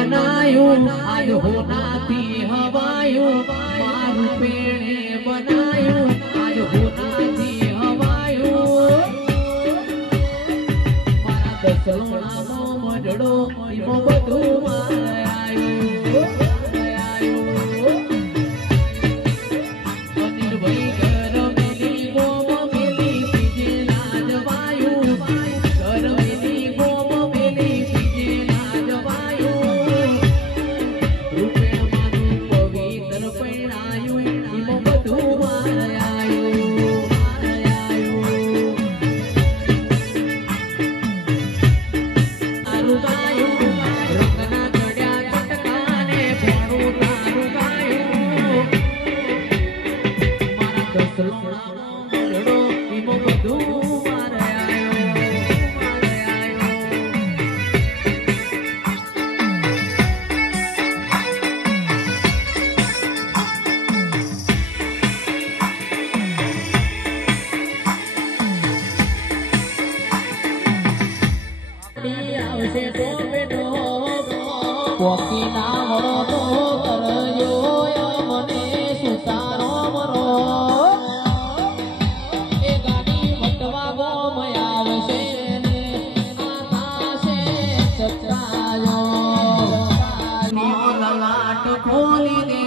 બનાયું આજ હોનાથી હવાયું મારું પેણે બનાયું આજ હોનાથી હવાયું મારા દસલોણાનો મજડો એમાં બધું મારે આવ્યું પોકી ના વરો તો કરજો મને સુતારો મરો એ ગાડી વટવા ગોમ આવશે ને આકાશે ચચાયો લલાટ ખોલી દે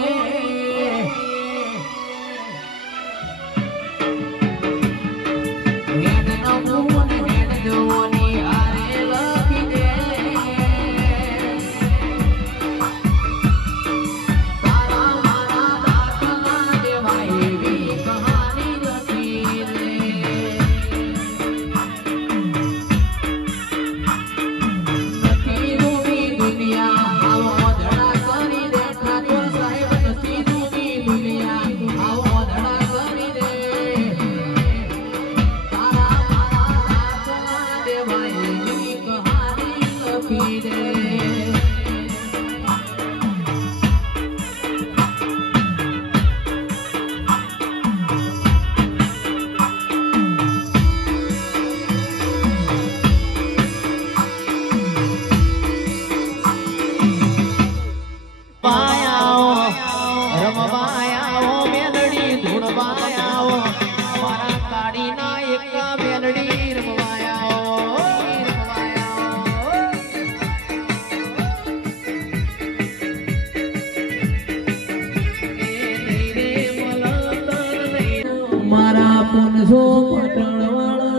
મારા પુનસો પટણ વાળા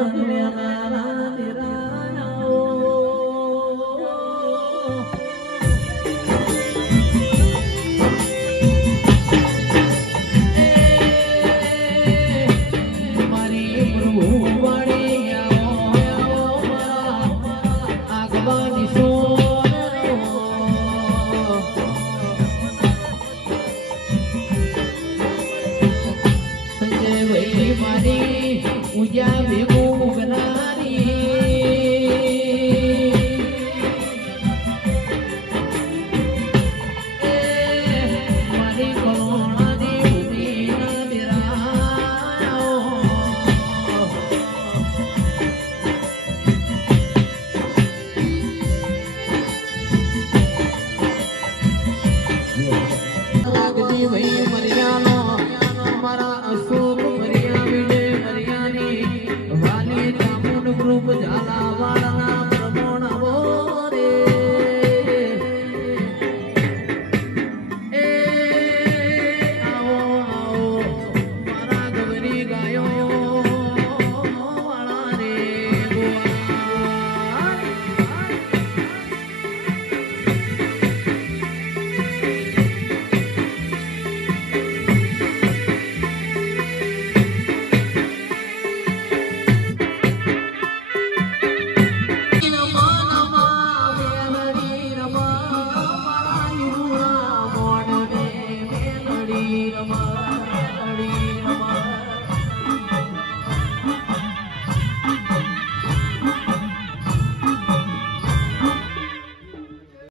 મારી પ્રભુ વાળી આગવાની મારી ઉજા ભેગું ઉગનારી મારી કરોણાની ઉભી ના દેરાયો લાગતી ભાઈ મર્યાનો મારા અશોક ગ્રુપ ઝાલા વાળના પ્રમોણ રે એ આવો આવો મારા ગવરી ગાયો વાળા રે Rama